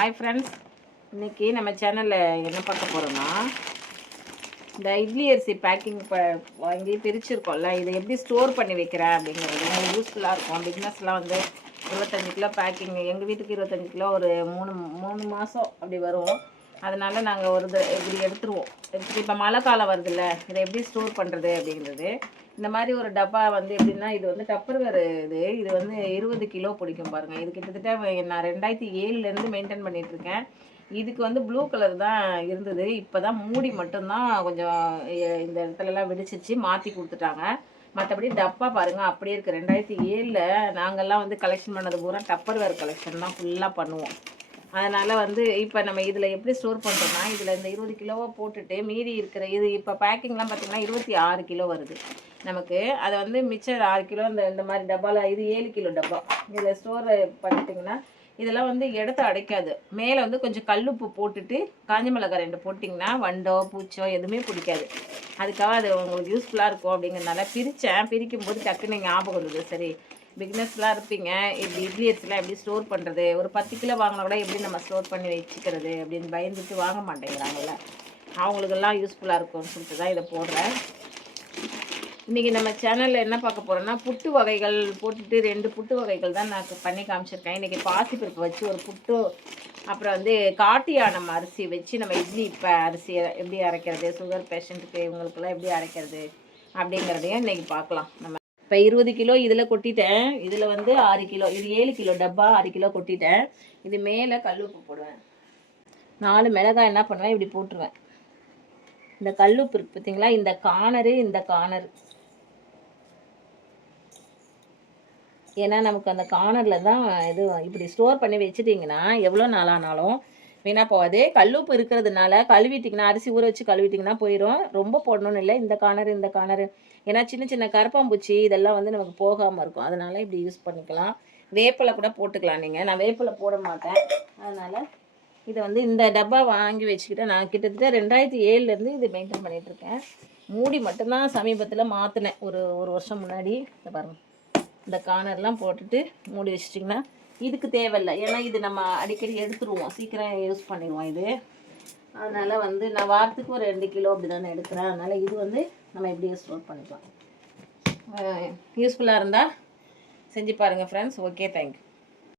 Hi friends, இன்றைக்கி நம்ம சேனலில் என்ன பார்க்க போகிறோன்னா, இந்த இட்லி அரிசி பேக்கிங் வாங்கி பிரிச்சுருக்கோம்ல, இதை எப்படி ஸ்டோர் பண்ணி வைக்கிறேன் அப்படிங்கிறது உங்களுக்கு யூஸ்ஃபுல்லாக இருக்கும். பிஸ்னஸ்லாம் வந்து 25 கிலோ பேக்கிங், எங்கள் வீட்டுக்கு 25 கிலோ ஒரு 3 மாதம் அப்படி வரும். அதனால் நாங்கள் இப்படி எடுத்துகிட்டு இப்போ மழை காலம் வருதுல்ல, இதை எப்படி ஸ்டோர் பண்ணுறது அப்படிங்கிறது. இந்த மாதிரி ஒரு டப்பா வந்து எப்படின்னா, இது வந்து டப்பர்வேர். இது வந்து 20 கிலோ பிடிக்கும் பாருங்கள். இது கிட்டத்தட்ட நான் 2007லேருந்து மெயின்டைன் பண்ணிகிட்ருக்கேன். இதுக்கு வந்து ப்ளூ கலர் தான் இருந்தது. இப்போ தான் மூடி மட்டும்தான் கொஞ்சம் இந்த இடத்துலலாம் வெடிச்சிச்சு, மாற்றி கொடுத்துட்டாங்க. மற்றபடி டப்பா பாருங்கள் அப்படியே இருக்குது. 2007ல் நாங்கள்லாம் வந்து கலெக்ஷன் பண்ணது பூரா டப்பர்வேர் கலெக்ஷன் தான் ஃபுல்லாக பண்ணுவோம். அதனால் வந்து இப்போ நம்ம இதில் எப்படி ஸ்டோர் பண்ணுறோன்னா, இதில் இந்த 20 கிலோவை போட்டுட்டு மீதி இருக்கிற இது இப்போ பேக்கிங்லாம் பார்த்திங்கன்னா 26 கிலோ வருது நமக்கு. அதை வந்து மிச்சம் 6 கிலோ இந்த மாதிரி டப்பாவில், இது 7 கிலோ டப்பா. இதில் ஸ்டோர் பண்ணிட்டிங்கன்னா இதெல்லாம் வந்து இடத்த அடைக்காது. மேலே வந்து கொஞ்சம் கல்லுப்பு போட்டுட்டு காஞ்ச மிளகாய் 2 போட்டிங்கன்னா வண்டோ பூச்சோ எதுவுமே பிடிக்காது. அதுக்காக அது உங்களுக்கு யூஸ்ஃபுல்லாக இருக்கும் அப்படிங்கிறதுனால பிரிக்கும்போது டக்குன்னு ஞாபகம் வந்தது. சரி, பிக்னஸ்லாம் இருப்பீங்க, இப்படி இட்லி அரிசிலாம் எப்படி ஸ்டோர் பண்ணுறது, ஒரு 10 கிலோ வாங்கினா கூட எப்படி நம்ம ஸ்டோர் பண்ணி வச்சுக்கிறது அப்படின்னு பயந்துட்டு வாங்க மாட்டேங்கிறாங்கல்ல, அவங்களுக்கெல்லாம் யூஸ்ஃபுல்லாக இருக்கும்னு சொல்லிட்டு தான் இதை போடுறேன். இன்றைக்கி நம்ம சேனலில் என்ன பார்க்க போகிறோன்னா, புட்டு வகைகள் போட்டுட்டு 2 புட்டு வகைகள் தான் நான் பண்ணி காமிச்சிருக்கேன். இன்றைக்கி பாசிப்பருப்பு வச்சு ஒரு புட்டு, அப்புறம் வந்து காட்டு யானம் அரிசி வச்சு நம்ம இட்லி இப்போ அரிசியை எப்படி அரைக்கிறது, சுகர் பேஷண்ட்டுக்கு இவங்களுக்கெல்லாம் எப்படி அரைக்கிறது அப்படிங்கிறதையும் இன்றைக்கி பார்க்கலாம். நம்ம இப்போ 20 கிலோ இதில் கொட்டிட்டேன். இதில் வந்து 6 கிலோ, இது 7 கிலோ டப்பா, 6 கிலோ கொட்டிட்டேன். இது மேலே கல்லுப்பு போடுவேன். 4 மிளகாய் என்ன பண்ணுவேன், இப்படி போட்டுருவேன். இந்த கல்லுப்பு இருக்குது பார்த்தீங்களா, இந்த கார்னர், ஏன்னா நமக்கு அந்த கார்னரில் தான் இது இப்படி ஸ்டோர் பண்ணி வச்சுட்டிங்கன்னா எவ்வளோ நாளானாலும் வீணாக போகாது. கல்லுப்பு இருக்கிறதுனால கழுவிட்டிங்கன்னா, அரிசி ஊற வச்சு கழுவிட்டிங்கன்னா போயிடும். ரொம்ப போடணும்னு இல்லை, இந்த கார்னர், ஏன்னா சின்ன சின்ன கரப்பாம்பூச்சி இதெல்லாம் வந்து நமக்கு போகாமல் இருக்கும். அதனால் இப்படி யூஸ் பண்ணிக்கலாம். வேப்பிலை கூட போட்டுக்கலாம் நீங்கள். நான் வேப்பிலை போட மாட்டேன். அதனால் இதை வந்து இந்த டப்பா வாங்கி வச்சுக்கிட்டேன். நான் கிட்டத்தட்ட 2007லேருந்து இது மெயின்டைன் பண்ணிகிட்ருக்கேன். மூடி மட்டும்தான் சமீபத்தில் மாற்றினேன், ஒரு வருஷம் முன்னாடி. இதை பாருங்கள், இந்த கார்னர்லாம் போட்டுட்டு மூடி வச்சிட்டிங்கன்னா இதுக்கு தேவையில்லை. ஏன்னா இது நம்ம அடிக்கடி எடுத்துருவோம், சீக்கிரம் யூஸ் பண்ணிடுவோம் இது. அதனால் வந்து நான் வாரத்துக்கு ஒரு 2 கிலோ அப்படி தானே எடுக்கிறேன். அதனால் இது வந்து நம்ம எப்படியே ஸ்டோர் பண்ணிக்கலாம். யூஸ்ஃபுல்லாக இருந்தால் செஞ்சு பாருங்கள் ஃப்ரெண்ட்ஸ். Okay, thank you.